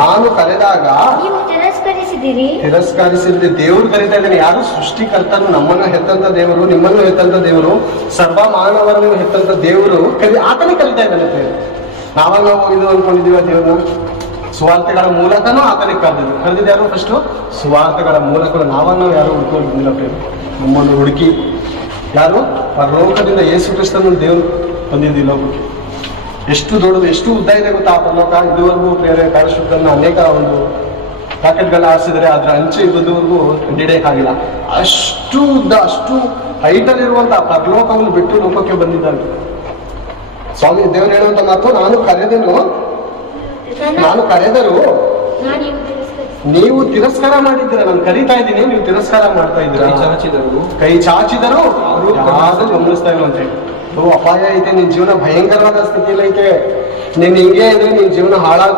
ನಾನು ಕರೆದಾಗ ನೀವು ತಿರಸ್ಕರಿಸಿದ್ರೆ ದೇವ್ರು ಕರೀತಾ ಇದ್ದಾನೆ. ಯಾರು? ಸೃಷ್ಟಿಕರ್ತನು, ನಮ್ಮನ್ನು ಹೆತ್ತಂತ ದೇವರು, ನಿಮ್ಮನ್ನು ಹೆತ್ತಂತ ದೇವರು, ಸರ್ವ ಮಾನವರನ್ನು ಹೆತ್ತಂತ ದೇವರು ಆತನೇ ಕರೀತಾ ಇದ್ದಾನೆ. ನಾವಾಗ ನಾವು ಇದು ಅನ್ಕೊಂಡಿದೀವ ದೇವ್ರನ್ನ? ಸುವಾರ್ತೆಗಳ ಮೂಲಕನೂ ಆತನೇ ಕರೆದಿದ್ದು. ಫಸ್ಟ್ ಸುವಾರ್ತೆಗಳ ಮೂಲಕ ನಾವು ಯಾರು ಹುಡ್ಕೊಂಡಿದ್ದಿಲ್ಲ ಪ್ರೇಮ. ನಮ್ಮನ್ನು ಹುಡುಕಿ ಯಾರು? ಪರಲೋಕದಿಂದ ಯೇಸು ಕ್ರಿಸ್ತನ ದೇವರು ಬಂದಿದ್ದಿಲ್ಲ. ಎಷ್ಟು ದೊಡ್ಡದು, ಎಷ್ಟು ಉದ್ದ ಇದೆ ಗೊತ್ತಾ ಆ ಪರಲೋಕ. ಇದುವರೆಗೂ ಬೇರೆ ಪರಿಶುದ್ಧನ ಅನೇಕ ಒಂದು ಪ್ಯಾಕೆಟ್ಗಳನ್ನ ಹಾರಿಸಿದರೆ ಅದ್ರ ಅಂಚೆ ಇರೋದುವರೆಗೂ ಕಂಡಿಡಿಯಕ್ಕಾಗಿಲ್ಲ. ಅಷ್ಟು ಉದ್ದ, ಅಷ್ಟು ಹೈಟಲ್ಲಿರುವಂತಹ ಪರಲೋಕವನ್ನು ಬಿಟ್ಟು ಲೋಕಕ್ಕೆ ಬಂದಿದ್ದಾನೆ ಸ್ವಾಮಿ. ದೇವರು ಹೇಳುವಂತ ಮಾತು, ನಾನು ಕರೆದರು ನೀವು ತಿರಸ್ಕಾರ ಮಾಡಿದ್ದೀರಾ. ನಾನು ಕರೀತಾ ಇದ್ದೀನಿ, ನೀವು ತಿರಸ್ಕಾರ ಮಾಡ್ತಾ ಇದ್ದೀರಾ. ಕೈ ಚಾಚಿದರು ಯಾರು ಗಮನಿಸ್ತಾ ಇಲ್ವಂತೆ. ಅಪಾಯ ಐತೆ, ನಿನ್ ಜೀವನ ಭಯಂಕರವಾದ ಸ್ಥಿತಿಯಲ್ಲಿ ಐತೆ, ನೀನ್ ಹಿಂಗೆ ಇದ್ರೆ ನಿನ್ ಜೀವನ ಹಾಳಾಗ